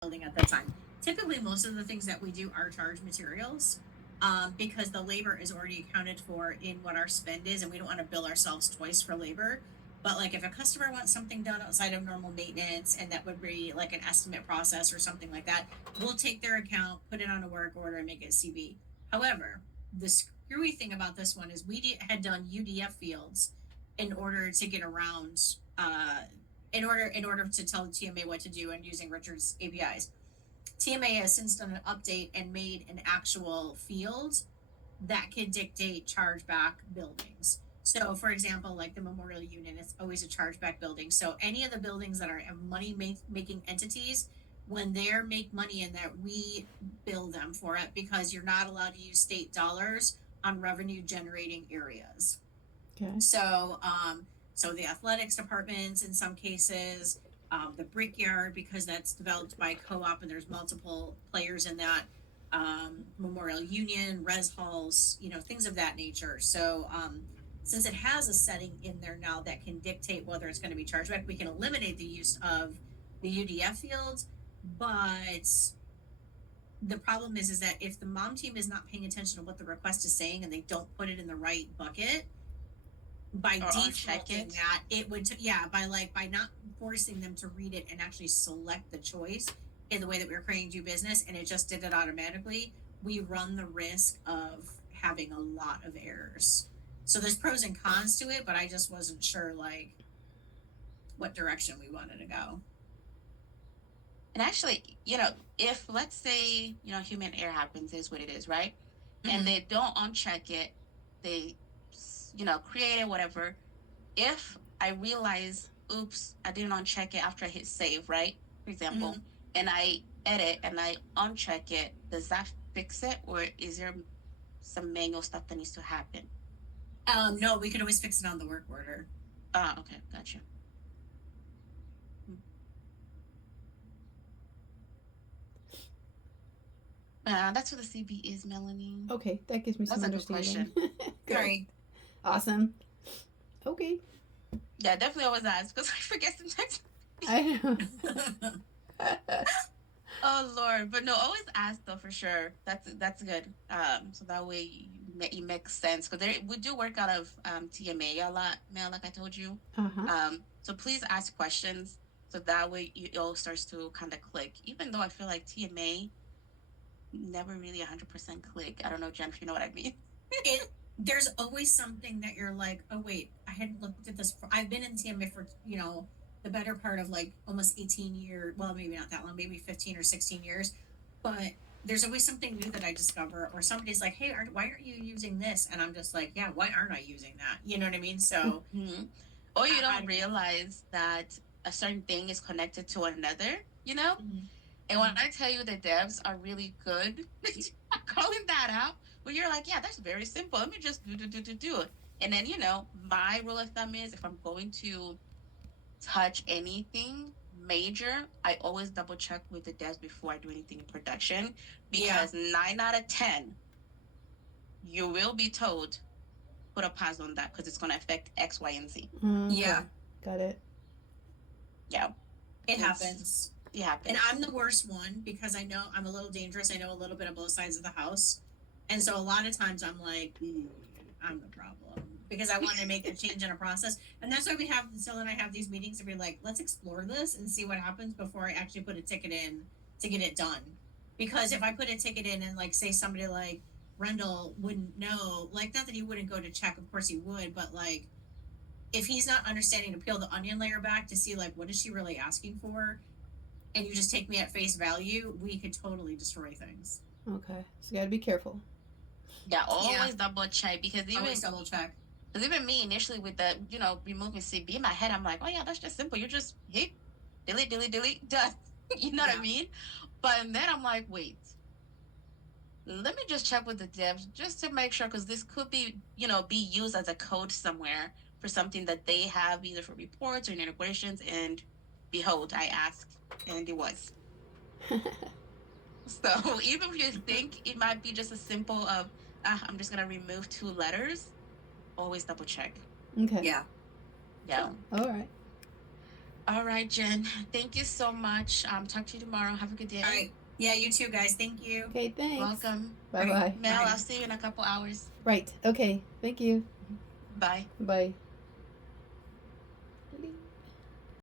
building at that time. Typically, most of the things that we do are charge materials, because the labor is already accounted for in what our spend is, and we don't want to bill ourselves twice for labor. But like if a customer wants something done outside of normal maintenance, and that would be like an estimate process or something like that, we'll take their account, put it on a work order, and make it CB. However, the screwy thing about this one is had done UDF fields in order to get around in order to tell the TMA what to do and using Richard's APIs. TMA has since done an update and made an actual field that can dictate chargeback buildings. So, for example, like the memorial unit, it's always a chargeback building. So, any of the buildings that are money making entities, when they make money in that, we bill them for it because you're not allowed to use state dollars on revenue generating areas. Okay. So the athletics departments in some cases, the brickyard because that's developed by co-op and there's multiple players in that. Memorial Union, res halls, things of that nature. So since it has a setting in there now that can dictate whether it's going to be charged back, we can eliminate the use of the UDF fields. But the problem is that if the mom team is not paying attention to what the request is saying and they don't put it in the right bucket, by Or uncheck defaulting it. that it would by not forcing them to read it and actually select the choice in the way that we were creating do business and it just did it automatically, we run the risk of having a lot of errors. So there's pros and cons to it, but I just wasn't sure like what direction we wanted to go. And actually, if let's say, human error happens, is what it is, right? Mm-hmm. And they don't uncheck it, they, create it, whatever. If I realize, oops, I didn't uncheck it after I hit save, right? For example, and I edit and I uncheck it, does that fix it? Or is there some manual stuff that needs to happen? No, we could always fix it on the work order. Okay, gotcha. That's what the CB is, Melanie. Okay, that gives me some That's a good understanding. Good. Sorry. Awesome. Okay. Yeah, definitely always ask because I forget sometimes. I know. Oh Lord, but no, always ask though for sure. That's good. So that way you make sense because we do work out of TMA a lot, Mel, like I told you. So please ask questions so that way it all starts to kind of click. Even though I feel like TMA never really 100% click. I don't know, Jen, if you know what I mean. There's always something that you're like, oh wait, I hadn't looked at this. I've been in TMA for the better part of like almost 18 years. Well, maybe not that long, maybe 15 or 16 years. But there's always something new that I discover, or somebody's like, hey, why aren't you using this? And I'm just like, yeah, why aren't I using that? You know what I mean? So, or you don't realize that a certain thing is connected to another, And when I tell you the devs are really good at calling that out, well, you're like, yeah, that's very simple. Let me just do it. And then, my rule of thumb is if I'm going to touch anything major, I always double check with the devs before I do anything in production because 9 out of 10, you will be told, put a pause on that because it's going to affect X, Y, and Z. Yeah. Got it. Yeah. It happens. Yeah. And I'm the worst one because I know I'm a little dangerous. I know a little bit of both sides of the house. And so a lot of times I'm like, I'm the problem because I want to make a change in a process. And that's why Zilla and I have these meetings to be like, let's explore this and see what happens before I actually put a ticket in to get it done. Because if I put a ticket in and like say somebody like Rendell wouldn't know, like not that he wouldn't go to check, of course he would, but like if he's not understanding to peel the onion layer back to see like what is she really asking for, and you just take me at face value, we could totally destroy things. Okay, so you gotta be careful. Yeah, always double check because always double check. Because even me initially with the removing CB in my head, I'm like, oh yeah, that's just simple. You just hit delete, done. You know what I mean? But then I'm like, wait, let me just check with the devs just to make sure because this could be be used as a code somewhere for something that they have either for reports or integrations. And behold, I asked and it was. So even if you think it might be just a simple of I'm just gonna remove 2 letters, always double check. Okay. Yeah. Yeah. All right. All right, Jen. Thank you so much. Talk to you tomorrow. Have a good day. All right. Yeah, you too, guys. Thank you. Okay, thanks. Welcome. Bye bye. Mel, Bye. I'll see you in a couple hours. Right. Okay. Thank you. Bye. Bye.